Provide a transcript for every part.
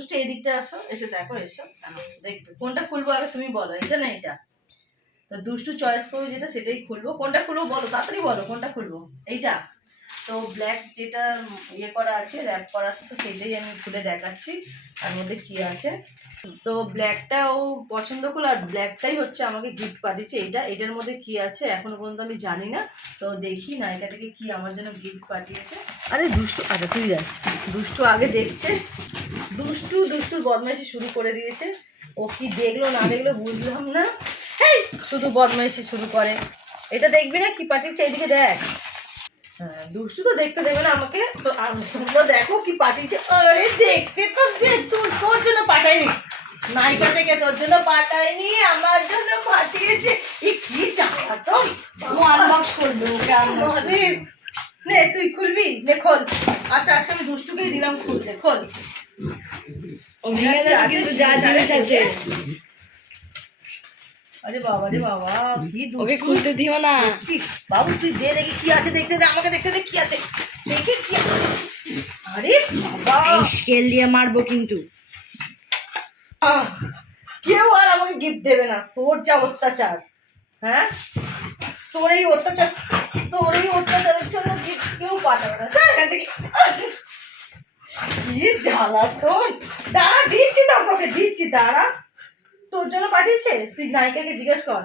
দুষ্টু এই দিকটা আসো, এসে দেখো, এসো কেন দেখবে কোনটা খুলবো আগে তুমি বলো, এটা না এটা? তো দুষ্টু চয়েস করবে যেটা সেটাই খুলবো। কোনটা খুলবো বলো, তাড়াতাড়ি বলো কোনটা খুলবো। এইটা তো ব্ল্যাক যেটা ইয়ে করা আছে, র্যাপ করা আছে, তো সেটাই আমি খুলে দেখাচ্ছি তার মধ্যে কি আছে। তো ব্ল্যাকটা ও পছন্দ করলো, আর ব্ল্যাকটাই হচ্ছে আমাকে গিফট পাঠিয়েছে। এটার মধ্যে কি আছে এখনো পর্যন্ত আমি জানি না। তো দেখি না এটা থেকে কি আমার জন্য গিফট পাঠিয়েছে। আরে দুষ্টু, আচ্ছা তুই দেখ, দুষ্টু আগে দেখছে। দুষ্টুর বদমাইশি শুরু করে দিয়েছে। ও কি দেখলো না দেখলো বুঝলাম না, শুধু বদমাইশি শুরু করে। এটা দেখবি না কি পাঠিয়েছে, এইদিকে দেখ। হ্যাঁ, দুষ্টু তো দেখতে দেবে না আমাকে, তো দেখো কি পাঠিয়েছে। আরে দেখতে তো তোর জন্য পাঠাইনি, নায়িকা থেকে তোর জন্য পাঠাইনি, আমার জন্য পাঠিয়েছে। এই কি চাওয়া তো, ও আনবক্স করবে, ওকে আনবক্স নে, তুই খুলবি, নে খোল। আচ্ছা আজকে আমি দুষ্টুকেই দিলাম খুলতে, খোল। ও ভেঙে যাবে কিন্তু যা জিনিস আছে। আরে বাবা রে বাবা, কি ওকে খুলতে দিও না বাবু, তুই দে দেখি কি আছে, দেখতে দে আমাকে, দেখতে দে কি আছে, দেখি কি আছে। আরে বাবা, স্কেল দিয়ে মারবো কিন্তু। কেউ আর আমাকে গিফট দেবে না, তোর যা অত্যাচার। হ্যাঁ, তোর এই অত্যাচারের জন্য গিফট কেউ পাঠাবে না। কি জ্বালাতন। দাঁড়া, দিচ্ছি তো তোকে, দিচ্ছি, দাঁড়া। তোর জন্য পাঠিয়েছে, তুই নায়িকাকে জিজ্ঞেস কর,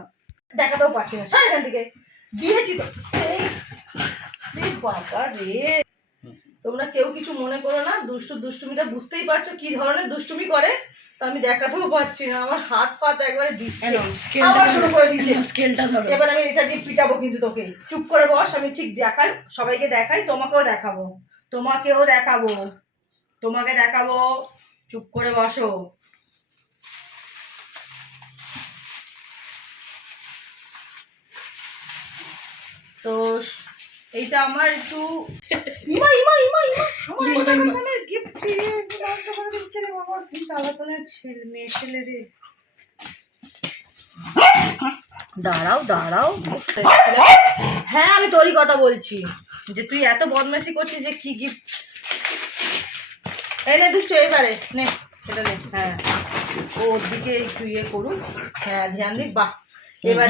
দেখাতেও পারছি না, এখান থেকে দিয়েছি তো সেই। বাবা রে, তোমরা কেউ কিছু মনে করো না, দুষ্টুমিটা বুঝতেই পারছো কি ধরনের দুষ্টুমি করে। তো আমি দেখাতেও পারছি না, আমার হাত ফাত একবারে দিচ্ছে, আবার শুরু করে দিচ্ছে। স্কেলটা ধরো, এবার আমি এটা দিয়ে পিটাবো কিন্তু তোকে। চুপ করে বস, আমি ঠিক দেখাই, সবাইকে দেখাই, তোমাকে দেখাবো, চুপ করে বসো। তো এইটা আমার একটু গিফট মেয়ে ছেলে রে। দাঁড়াও, হ্যাঁ আমি তোরই কথা বলছি, যে তুই এত বদমাশি করছিস যে কি গিফট। এই নে দুষ্টু, এবারে নে এটা নে। হ্যাঁ, ওর দিকে একটু ইয়ে করুন, হ্যাঁ ধ্যান দিক। বাহ, এবার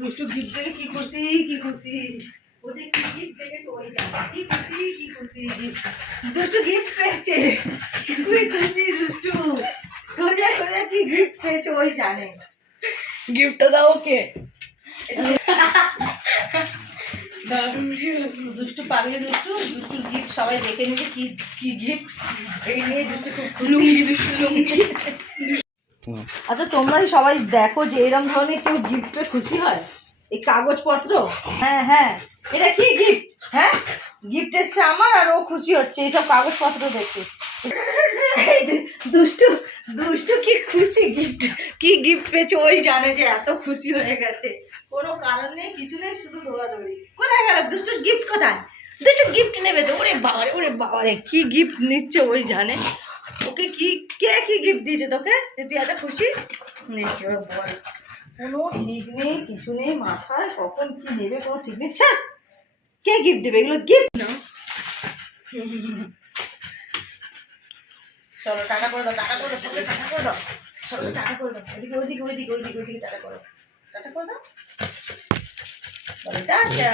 দুষ্টু গিফট দেখে কি খুশি, ও যে কি গিফট দেখেছে ওই জানে, কি খুশি দুষ্টু গিফট পেয়েছে। তুই খুশি দুষ্টু, সোনিয়া কি গিফট পেয়েছে ওই জানে। গিফটটা দাও ওকে। দুষ্টু পাগলি, দুষ্টুর গিফট সবাই দেখে নিবে কি গিফট। এই নিয়ে দুষ্টু খুব লুঙ্গি। আচ্ছা তোমরাই সবাই দেখো যে এরকম ধরনের কেউ গিফট পেয়ে খুশি হয়। এই কাগজপত্র, হ্যাঁ এটা কি গিফট? হ্যাঁ, গিফট এসছে আমার আর ও খুশি হচ্ছে এইসব কাগজপত্র দেখে। দুষ্টু কি খুশি, কি গিফট পেয়েছে ওই জানে, যে এত খুশি হয়ে গেছে। কোনো কারণ নেই, কিছু নেই, শুধু দৌড়াদৌড়ি। কোথায় গেল দুষ্টুর গিফট? কোথায় দুষ্টু গিফট নেবে তো? ওরে বাবারে কি গিফট নিচ্ছে ওই জানে। ওকে কে কি গিফট দিয়েছে তোকে যে তুই এত খুশি? বল, কোনো ঠিক নেই, কিছু নেই মাথায়, কখন কি নেবে কোনো ঠিক নেই। স্যার, কে গিফট দেবে এগুলো? গিফট না। চলো টাটা করে দাও, সবাই টাটা করে দাও, ওইদিকে টাটা করে দাও, টাটা।